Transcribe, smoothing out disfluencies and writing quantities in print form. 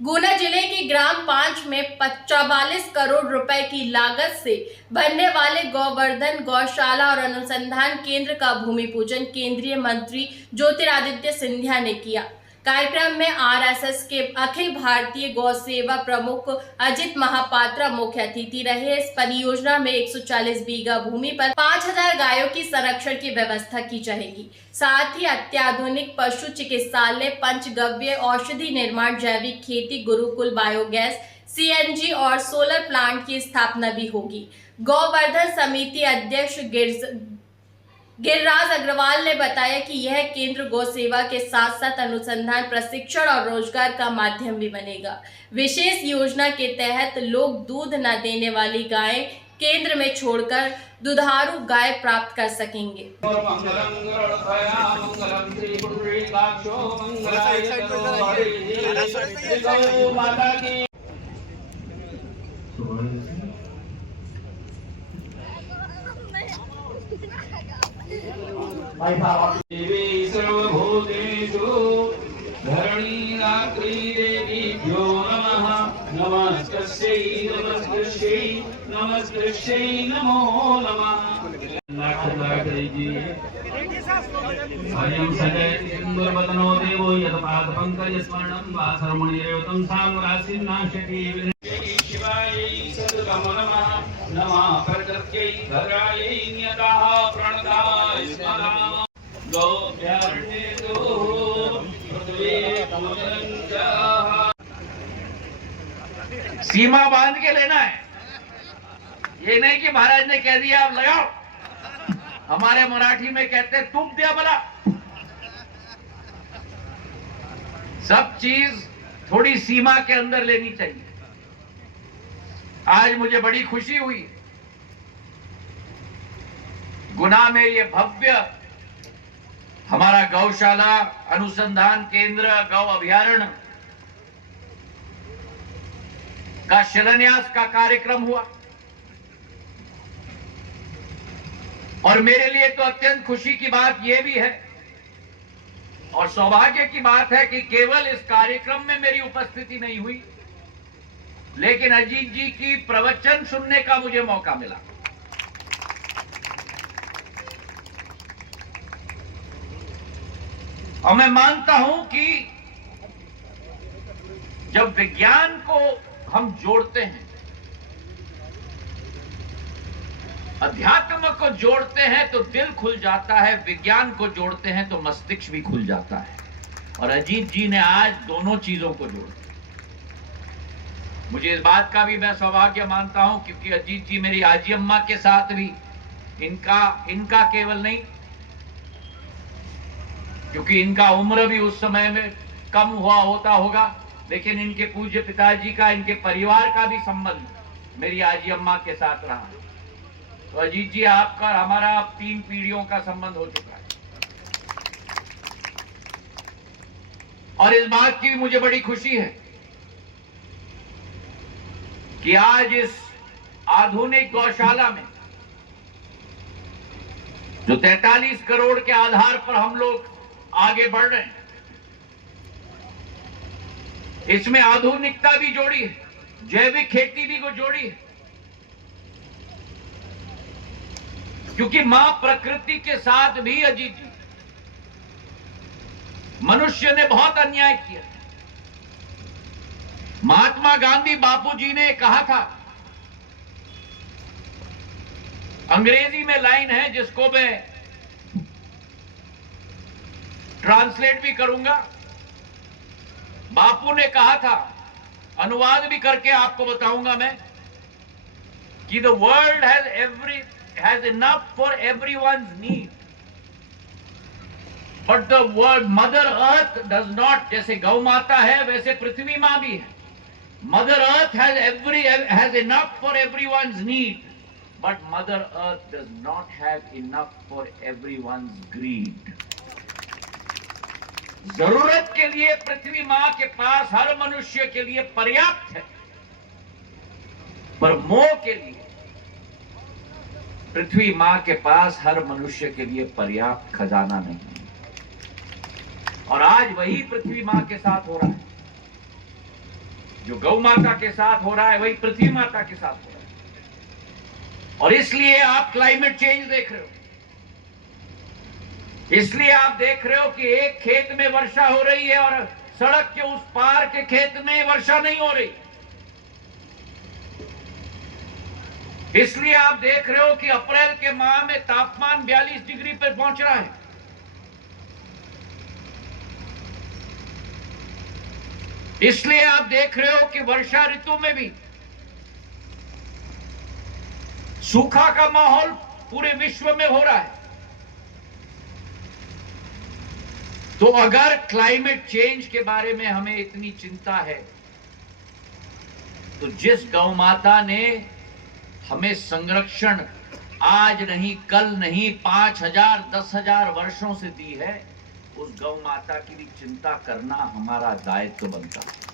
गुना जिले के ग्राम 5 में 44 करोड़ रुपए की लागत से बनने वाले गोवर्धन गौशाला और अनुसंधान केंद्र का भूमि पूजन केंद्रीय मंत्री ज्योतिरादित्य सिंधिया ने किया। कार्यक्रम में आरएसएस के अखिल भारतीय गौ सेवा प्रमुख अजित महापात्रा मुख्य अतिथि रहे। इस परियोजना में 140 बीघा भूमि पर 5000 गायों की संरक्षण की व्यवस्था की जाएगी। साथ ही अत्याधुनिक पशु चिकित्सालय, पंचगव्य औषधि निर्माण, जैविक खेती, गुरुकुल, बायोगैस, सीएनजी और सोलर प्लांट की स्थापना भी होगी। गोवर्धन समिति अध्यक्ष गिरिराज अग्रवाल ने बताया कि यह केंद्र गौ सेवा के साथ साथ अनुसंधान, प्रशिक्षण और रोजगार का माध्यम भी बनेगा। विशेष योजना के तहत लोग दूध न देने वाली गाय केंद्र में छोड़कर दुधारू गाय प्राप्त कर सकेंगे। सर्वभूतेषु धरणीनात्रीदेवीभ्यो नमः। नमस्तस्यै नमस्तस्यै नमस्तस्यै नमो नमः। हरिं सजयतिन्दुर्वदनो देवो यत्पादपङ्कजस्मरणं वासरमणिरेवतं सामुरासिन्नाशकी शिवायै सततं नमः। नमः प्रकृत्यै भद्रायै नियताः प्रणताः स्मरामः। सीमा बांध के लेना है, ये नहीं कि महाराज ने कह दिया आप लगाओ। हमारे मराठी में कहते हैं तुम दिया बला। सब चीज थोड़ी सीमा के अंदर लेनी चाहिए। आज मुझे बड़ी खुशी हुई, गुना में ये भव्य हमारा गौशाला, अनुसंधान केंद्र, गौ अभयारण्य का शिलान्यास का कार्यक्रम हुआ। और मेरे लिए तो अत्यंत खुशी की बात यह भी है और सौभाग्य की बात है कि केवल इस कार्यक्रम में मेरी उपस्थिति नहीं हुई, लेकिन अजीत जी की प्रवचन सुनने का मुझे मौका मिला। और मैं मानता हूं कि जब विज्ञान को हम जोड़ते हैं, अध्यात्म को जोड़ते हैं तो दिल खुल जाता है, विज्ञान को जोड़ते हैं तो मस्तिष्क भी खुल जाता है। और अजीत जी ने आज दोनों चीजों को जोड़ा। मुझे इस बात का भी मैं सौभाग्य मानता हूं क्योंकि अजीत जी मेरी आजी अम्मा के साथ भी इनका केवल नहीं, क्योंकि इनका उम्र भी उस समय में कम हुआ होता होगा, लेकिन इनके पूज्य पिताजी का, इनके परिवार का भी संबंध मेरी आजी अम्मा के साथ रहा। तो अजीत जी, आपका हमारा 3 पीढ़ियों का संबंध हो चुका है। और इस बात की भी मुझे बड़ी खुशी है कि आज इस आधुनिक गौशाला में जो 43 करोड़ के आधार पर हम लोग आगे बढ़ रहे हैं, इसमें आधुनिकता भी जोड़ी है, जैविक खेती भी को जोड़ी है। क्योंकि मां प्रकृति के साथ भी अजीत जी, मनुष्य ने बहुत अन्याय किया। महात्मा गांधी बापूजी ने कहा था, अंग्रेजी में लाइन है जिसको मैं ट्रांसलेट भी करूंगा। बापू ने कहा था, अनुवाद भी करके आपको बताऊंगा मैं, कि the world has enough for everyone's need, but the world mother earth does not। जैसे गौ माता है वैसे पृथ्वी मां भी है। Mother earth has enough for everyone's need, but mother earth does not have enough for everyone's greed। जरूरत के लिए पृथ्वी मां के पास हर मनुष्य के लिए पर्याप्त है, पर मोह के लिए पृथ्वी मां के पास हर मनुष्य के लिए पर्याप्त खजाना नहीं है। और आज वही पृथ्वी मां के साथ हो रहा है। जो गौ माता के साथ हो रहा है वही पृथ्वी माता के साथ हो रहा है। और इसलिए आप क्लाइमेट चेंज देख रहे हो, इसलिए आप देख रहे हो कि एक खेत में वर्षा हो रही है और सड़क के उस पार के खेत में वर्षा नहीं हो रही। इसलिए आप देख रहे हो कि अप्रैल के माह में तापमान 42 डिग्री पर पहुंच रहा है। इसलिए आप देख रहे हो कि वर्षा ऋतु में भी सूखा का माहौल पूरे विश्व में हो रहा है। तो अगर क्लाइमेट चेंज के बारे में हमें इतनी चिंता है, तो जिस गौ माता ने हमें संरक्षण आज नहीं कल नहीं 5,000 10,000 वर्षों से दी है, उस गौ माता की भी चिंता करना हमारा दायित्व बनता है।